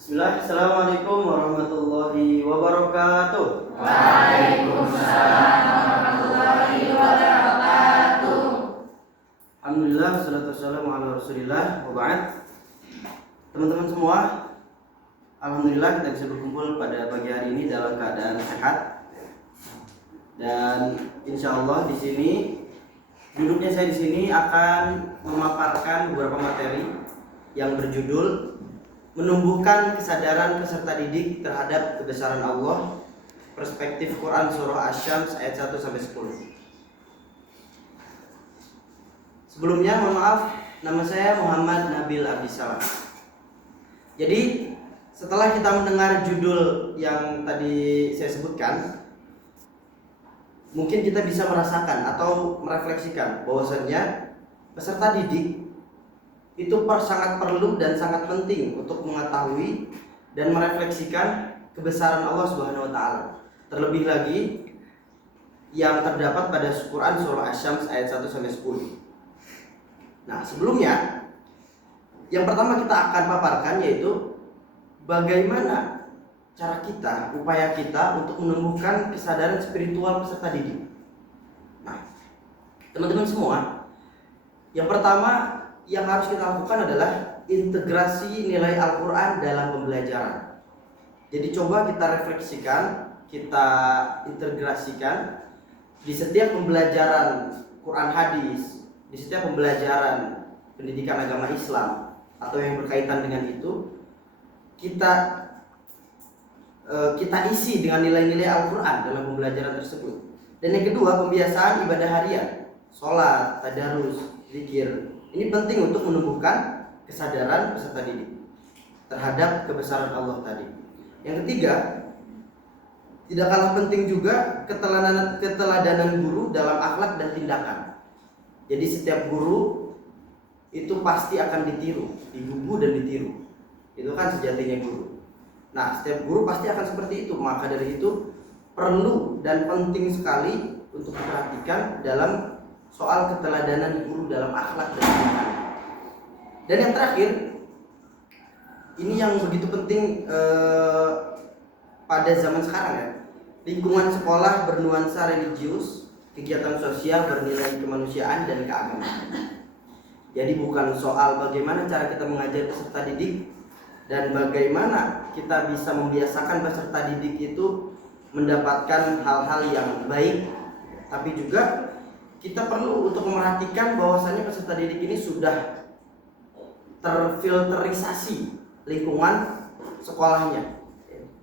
Bismillah, Assalamualaikum warahmatullahi wabarakatuh. Waalaikumsalam warahmatullahi wabarakatuh. Alhamdulillah, wassalatu wassalamu ala rasulillah, wa ba'd. Teman-teman semua, alhamdulillah kita bisa berkumpul pada pagi hari ini dalam keadaan sehat. Dan insya Allah di sini duduknya saya di sini akan memaparkan beberapa materi yang berjudul menumbuhkan kesadaran peserta didik terhadap kebesaran Allah, perspektif Quran surah Asy-Syams ayat 1 sampai 10. Sebelumnya mohon maaf, nama saya Muhammad Nabil Abdissalam. Jadi setelah kita mendengar judul yang tadi saya sebutkan, mungkin kita bisa merasakan atau merefleksikan bahwasannya peserta didik itu sangat perlu dan sangat penting untuk mengetahui dan merefleksikan kebesaran Allah Subhanahu wa taala. Terlebih lagi yang terdapat pada Quran surah Asy-Syams ayat 1 sampai 10. Nah, sebelumnya yang pertama kita akan paparkan yaitu bagaimana cara kita, upaya kita untuk menumbuhkan kesadaran spiritual peserta didik. Nah, teman-teman semua, yang pertama yang harus kita lakukan adalah integrasi nilai Al-Quran dalam pembelajaran. Jadi coba kita refleksikan, kita integrasikan di setiap pembelajaran Quran hadis, di setiap pembelajaran pendidikan agama Islam atau yang berkaitan dengan itu, kita isi dengan nilai-nilai Al-Quran dalam pembelajaran tersebut. Dan yang kedua, pembiasaan ibadah harian, sholat, tadarus, zikir. Ini penting untuk menumbuhkan kesadaran peserta didik terhadap kebesaran Allah tadi. Yang ketiga, tidak kalah penting juga keteladanan guru dalam akhlak dan tindakan. Jadi setiap guru itu pasti akan ditiru, digugu dan ditiru. Itu kan sejatinya guru. Nah, setiap guru pasti akan seperti itu. Maka dari itu perlu dan penting sekali untuk diperhatikan dalam soal keteladanan guru dalam akhlak dan tindakan. Dan yang terakhir, ini yang begitu penting pada zaman sekarang ya. Lingkungan sekolah bernuansa religius, kegiatan sosial bernilai kemanusiaan dan keagamaan. Jadi bukan soal bagaimana cara kita mengajar peserta didik dan bagaimana kita bisa membiasakan peserta didik itu mendapatkan hal-hal yang baik, tapi juga kita perlu untuk memerhatikan bahwasannya peserta didik ini sudah terfilterisasi lingkungan sekolahnya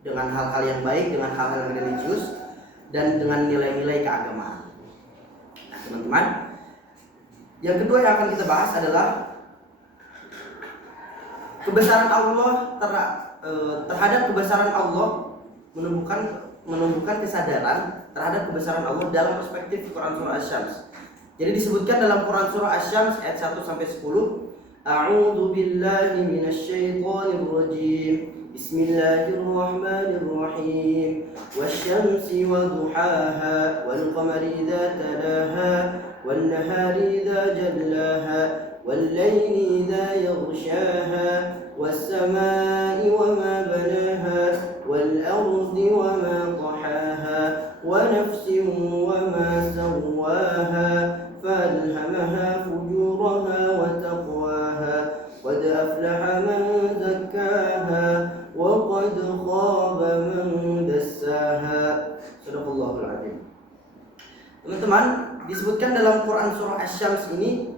dengan hal-hal yang baik, dengan hal-hal yang religius, dan dengan nilai-nilai keagamaan. Nah, teman-teman, yang kedua yang akan kita bahas adalah kebesaran Allah terhadap kebesaran Allah, menumbuhkan kesadaran terhadap kebesaran Allah dalam perspektif Quran surah Asy-Syams. Jadi disebutkan dalam Quran surah Asy-Syams ayat 1 sampai 10, A'udzu billahi minasyaitonir rajim. Bismillahirrahmanirrahim. Wasyamsi wadduhaha wal qamari idza talaha wan nahari idza jallaha wal laili idza yaghshaha was samaa'i wama banaha والأرض وما طحاها ونفس وما سواها فألهمها فجورها وتقواها قد أفلح من زكاها وقد خاب من دساها. Sadaqallahul Adzim. Teman-teman, disebutkan dalam Quran surah Asy-Syams ini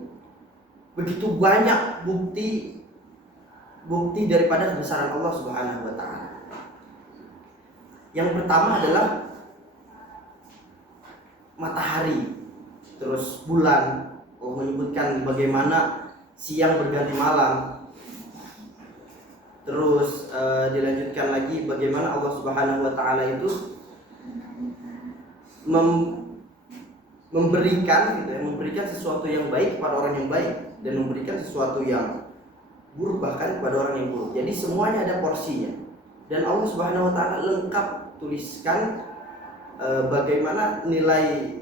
begitu banyak bukti daripada kebesaran Allah Subhanahu wa taala. Yang pertama adalah matahari, terus bulan. Allah menyebutkan bagaimana siang berganti malam. Terus dilanjutkan lagi bagaimana Allah Subhanahu wa taala itu memberikan sesuatu yang baik kepada orang yang baik dan memberikan sesuatu yang buruk bahkan kepada orang yang buruk. Jadi semuanya ada porsinya. Dan Allah Subhanahu wa taala lengkap tuliskan bagaimana nilai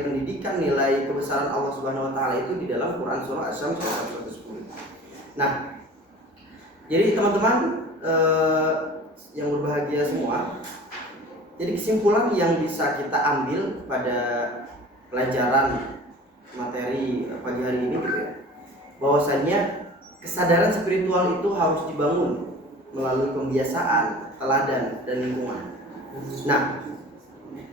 pendidikan, nilai kebesaran Allah Subhanahu wa taala itu di dalam Quran surah Asy-Syams ayat 110. Nah, Jadi teman-teman yang berbahagia semua, jadi kesimpulan yang bisa kita ambil pada pelajaran materi pagi hari ini gitu ya, bahwasannya kesadaran spiritual itu harus dibangun melalui pembiasaan, teladan, dan lingkungan. Nah,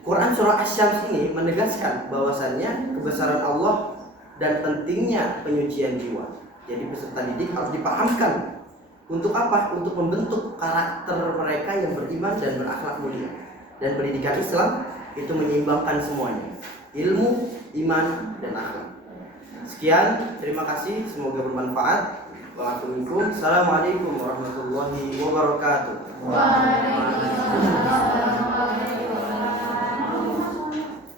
Quran surah Asy-Syams ini menegaskan bahwasannya kebesaran Allah dan pentingnya penyucian jiwa. Jadi peserta didik harus dipahamkan untuk apa? Untuk membentuk karakter mereka yang beriman dan berakhlak mulia. Dan pendidikan Islam itu menyeimbangkan semuanya, ilmu, iman, dan akhlak. Sekian, terima kasih, semoga bermanfaat. Wassalamualaikum warahmatullahi wabarakatuh. Waalaikumsalam.